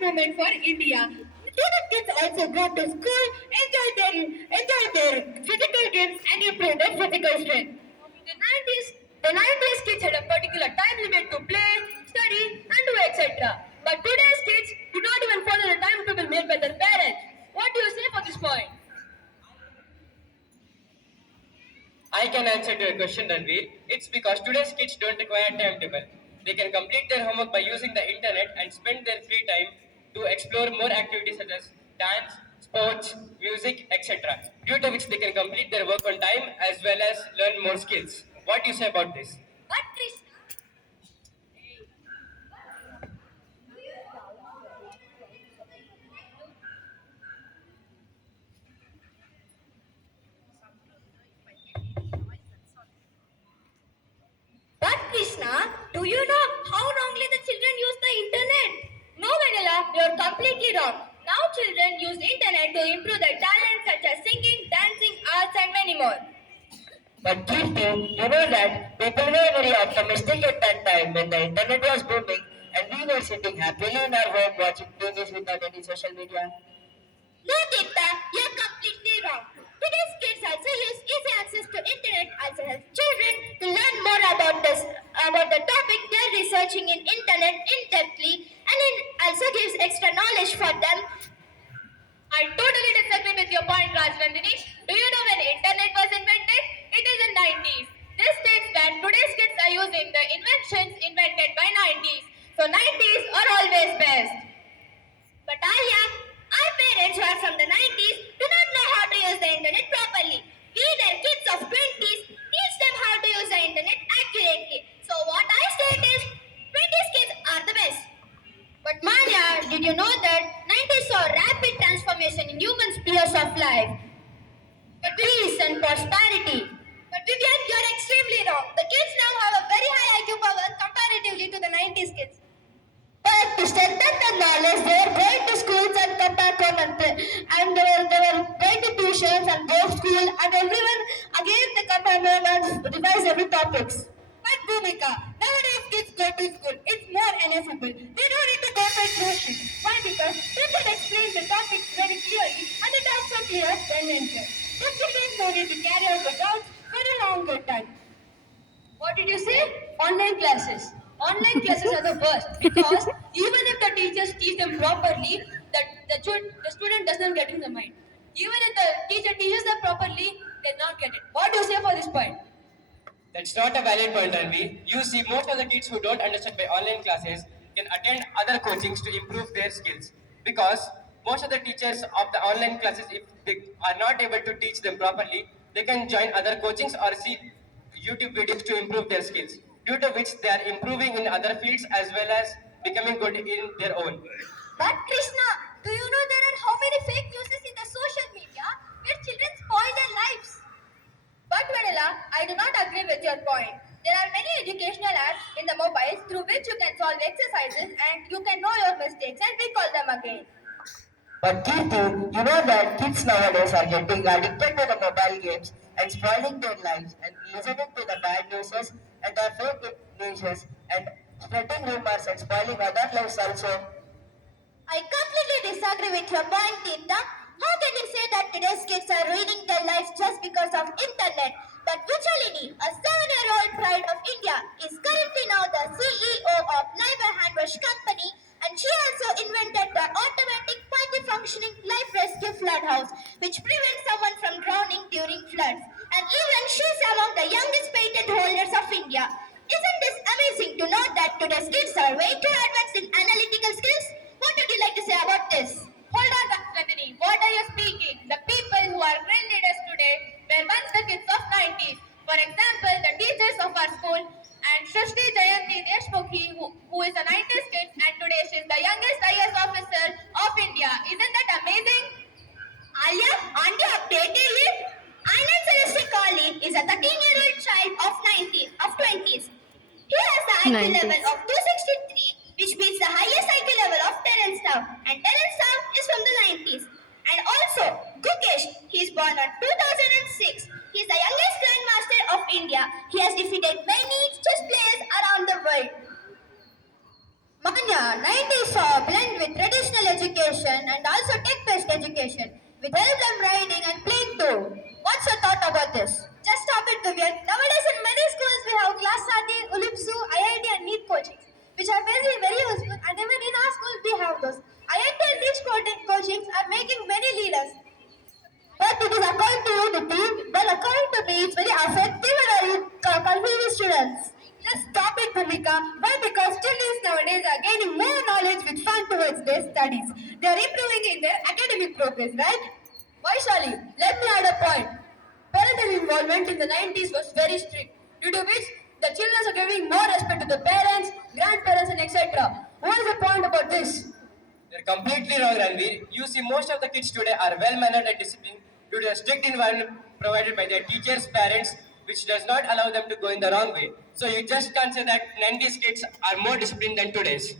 moment for India. Student kids also go to school, enjoy their physical games and improve their physical strength. The 90s kids had a particular time limit to play, study, and do etc. But today's kids do not even follow the timetable made by their parents. What do you say for this point? I can answer to your question, Ranveer. It's because today's kids don't require timetable. They can complete their homework by using the internet and spend their free time to explore more activities such as dance, sports, music, etc. Due to which they can complete their work on time as well as learn more skills. What do you say about this? But Krishna, But Krishna, do you know how wrongly the children use the internet? No, Vanilla, you're completely wrong. Now children use internet to improve their talents such as singing, dancing, arts and many more. But Kirti, you know that people were very optimistic at that time when the internet was booming and we were sitting happily in our home watching TVs without any social media. No, Dita, you're completely wrong. Today's kids also use easy access to internet as well as children to learn more about the topic they're researching in internet in depthly and it also gives extra knowledge for them. I totally disagree with your point, Rajnandini. Do you know when internet was invented? It is in 90s. This states that today's kids are using the inventions invented by 90s. So 90s are always best. But Alia, our parents who are from the 90s do not know how to use the internet properly. We, their kids of 20s, teach them how to use the internet accurately. So what I state is, 20s kids are the best. But Manya, did you know that 90s saw rapid transformation in human spheres of life? Peace and prosperity. But Vivian, you're extremely wrong. The kids now have a very high IQ power comparatively to the 90s kids. But to strengthen the knowledge, they were going to schools and come back home and they were going to tuitions and go to school and everyone again they come home and revise every topics. But Bhumika, nowadays kids go to school. It's more accessible. They don't need to go for tuition. Why? Because they can explain the topics very clearly and the doubts are clear when entered. The children don't need to carry out the doubts for a longer time. What did you say? Online classes. Online classes are the worst because even if the teachers teach them properly, the student doesn't get in the mind. Even if the teacher teaches them properly, they not get it. What do you say for this point? That's not a valid point, Ranveer. You see, most of the kids who don't understand by online classes can attend other coachings to improve their skills. Because most of the teachers of the online classes, if they are not able to teach them properly, they can join other coachings or see YouTube videos to improve their skills. Due to which they are improving in other fields as well as becoming good in their own. But Krishna, do you know there are how many fake news in the social media where children spoil their lives? But Vanilla, I do not agree with your point. There are many educational apps in the mobiles through which you can solve exercises and you can know your mistakes and recall them again. But Kirti, you know that kids nowadays are getting addicted to the mobile games and spoiling their lives and listening to the bad news and the fake news and spreading rumors and spoiling other lives also. I completely disagree with your point, Tita. How can you say that today's kids are ruining their lives just because of internet? But Vichalini, a 7-year-old pride of India, is currently now the CEO of Liber Handwash Company and she also invented the automatic multi-functioning life rescue flood house which prevents someone from drowning during floods. And even she's among the youngest patent holders of India. Isn't this amazing to know that today's kids are way too advanced in analytical skills? What would you like to say about this? Hold on, Nandini. What are you speaking? The people who are great leaders today were once the kids of 90s. For example, the teachers of our school and Shrishti Jayanti Deshmukhi, who is a 90s kid and today she is the youngest IAS officer of India. Isn't that amazing? Alia, aren't you updated yet? Anand Celeste Kali is a 13-year-old child of 20s. He has the IQ 90s. level of 263, which beats the highest IQ level of Terence Tao. And Terence Tao is from the 90s. And also, Gukesh, he is born on 2006. He is the youngest grandmaster of India. He has defeated many chess players around the world. Manya, 90s saw a blend with traditional education and also tech-based education. We help them writing and playing too. What's your thought about this? Just stop it, Vivian. Nowadays in many schools we have Class Sati, Ulipsu, IIT and NEET coachings, which are very useful, and even in our schools we have those. IIT and NEET coachings are making many leaders. But it is according to you, Niti. Well, according to me, it's very effective and confusing students. Just stop it, Bhumika. Why? Because students nowadays are gaining more knowledge with fun towards their studies. They are improving in their academic progress, right? Vaishali, let me add a point. Parental involvement in the 90s was very strict, due to which the children are giving more respect to the parents, grandparents, and etc. What is the point about this? They're completely wrong, Ranveer. You see, most of the kids today are well-mannered and disciplined due to a strict environment provided by their teachers, parents, which does not allow them to go in the wrong way. So you just can't say that 90s kids are more disciplined than today's.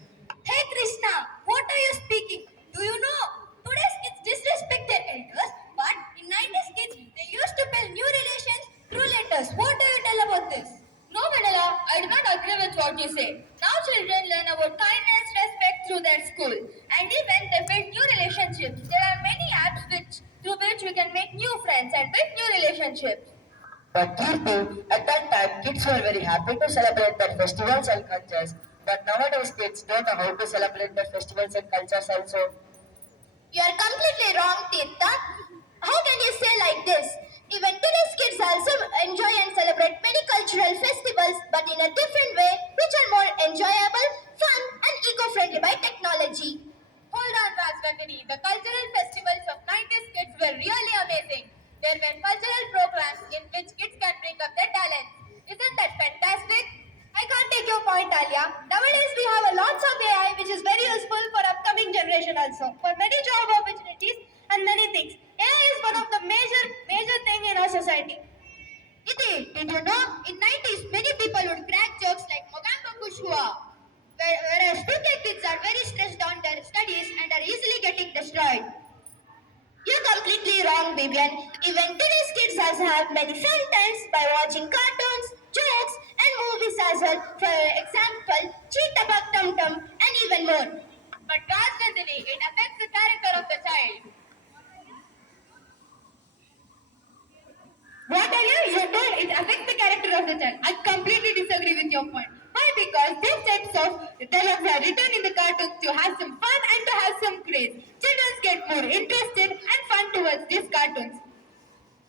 Hey Krishna, what are you speaking? Do you know? Today's kids disrespect their elders, but in 90s kids, they used to build new relations through letters. What do you tell about this? No, Manila, I do not agree with what you say. Now children learn about kindness, respect through their school. And even they build new relationships. There are many apps through which we can make new friends and build new relationships. But Kirti, at that time, kids were very happy to celebrate their festivals and cultures. But nowadays, kids don't know how to celebrate their festivals and cultures also. You are completely wrong, Tirtha. How can you say like this? Even today's kids also enjoy and celebrate many cultural festivals, but in a different way, which are more enjoyable, fun, and eco-friendly by technology. Hold on, Rajnandini. The cultural festivals of 90s kids were really amazing. There were cultural programs in which kids can bring up their talents. Isn't that fantastic? I can't take your point, Alia. Nowadays we have a lots of AI which is very useful for upcoming generation also, for many job opportunities and many things. AI is one of the major thing in our society. Iti, did you know in 90s many people would crack jokes like Mogambo Kushua, whereas today kids are very stressed on their studies and are easily getting destroyed. You're completely wrong, Vivian. Even today's kids also have many fun times by watching cartoons, jokes, and movies as well. For example, Cheetah Bug Tum Tum, and even more. But Rajnandini, it affects the character of the child. What are you? You told it affects the character of the child. I completely disagree with your point. Why? Because these types of dialogues are written in the cartoons to have some fun and to have some craze. Children get more interested and fun towards these cartoons.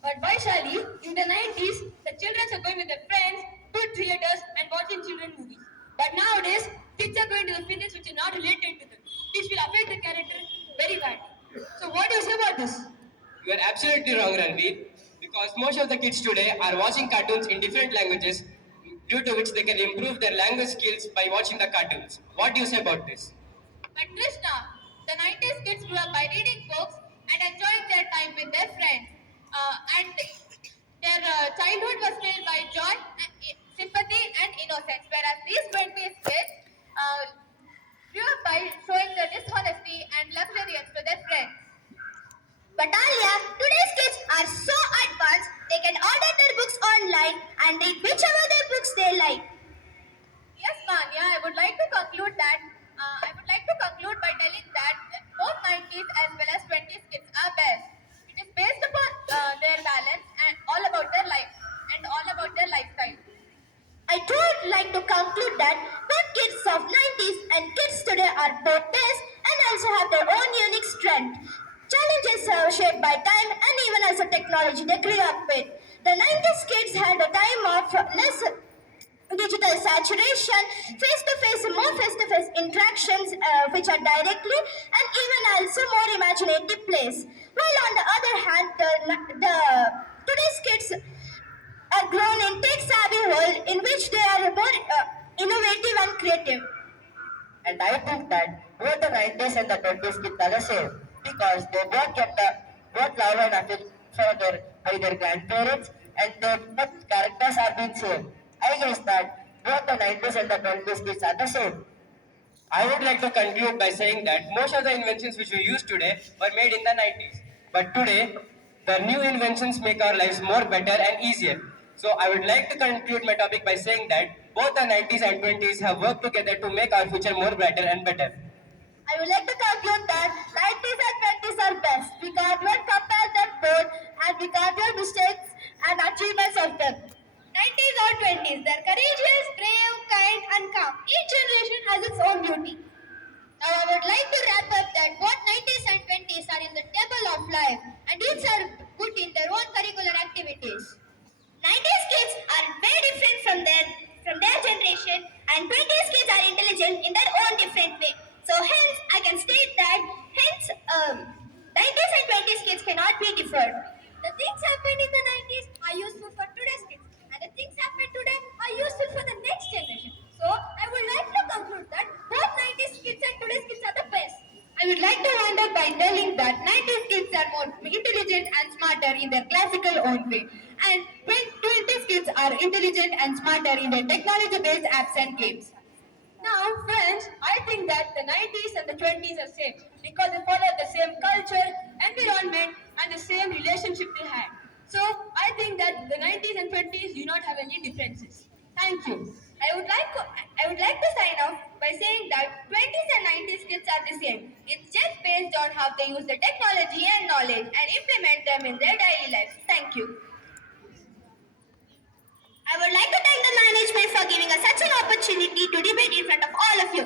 But Vaishali, in the 90s, the children are going with their friends to theaters and watching children movies. But nowadays, kids are going to the films which are not related to them. This will affect the character very badly. So what do you say about this? You are absolutely wrong, Ranveer, because most of the kids today are watching cartoons in different languages, due to which they can improve their language skills by watching the cartoons. What do you say about this? But Krishna, the 90s kids grew up by reading books and enjoying their time with their friends. And their childhood was filled by joy, and sympathy, and innocence. Whereas these 20s kids grew up by showing their dishonesty and luxuriance to their friends. But Alia, today's kids are so advanced, they can order their books online and read whichever their books they like. Yes, Manya, I would like to conclude by telling that both 90s as well as 20s kids are best. It is based upon their balance and all about their life and all about their lifestyle. I would like to conclude that both kids of 90s and kids today are both best and also have their own unique strength. Challenges are shaped by time and even as a technology they grew up with. The 90s kids had a time of less digital saturation, more face-to-face interactions which are directly and even also more imaginative plays. While on the other hand, today's kids are grown in tech-savvy world in which they are more innovative and creative. And I think that both the 90s and the 20s kids are the same because they both kept both love and affection by their grandparents and their both characters are being same. I guess that both the 90s and the 20s kids are the same. I would like to conclude by saying that most of the inventions which we use today were made in the 90s. But today, the new inventions make our lives more better and easier. So I would like to conclude my topic by saying that both the 90s and 20s have worked together to make our future more brighter and better. I would like to conclude that best. We can't even compare them both and we can't do mistakes and achievements of them. 90s or 20s, they're courageous, brave, kind and calm. Each generation has its own beauty. Now I would like to wrap up that both 90s and 20s are in the table of life and each are good in their own curricular activities. 90s kids are very different from their generation and 20s kids are intelligent in their own different way. So hence I can state that 90s and 20s kids cannot be differed. The things happened in the 90s are useful for today's kids and the things happened today are useful for the next generation. So I would like to conclude that both 90s kids and today's kids are the best. I would like to round up by telling that 90s kids are more intelligent and smarter in their classical own way, and 20s kids are intelligent and smarter in their technology-based apps and games. Now, friends, I think that the 90s and the 20s are same because they follow the same culture, environment, and the same relationship they had. So, I think that the 90s and 20s do not have any differences. Thank you. I would like to sign off by saying that 20s and 90s kids are the same. It's just based on how they use the technology and knowledge and implement them in their daily lives. Thank you. I would like to thank the management for giving us such an opportunity to debate in front of all of you.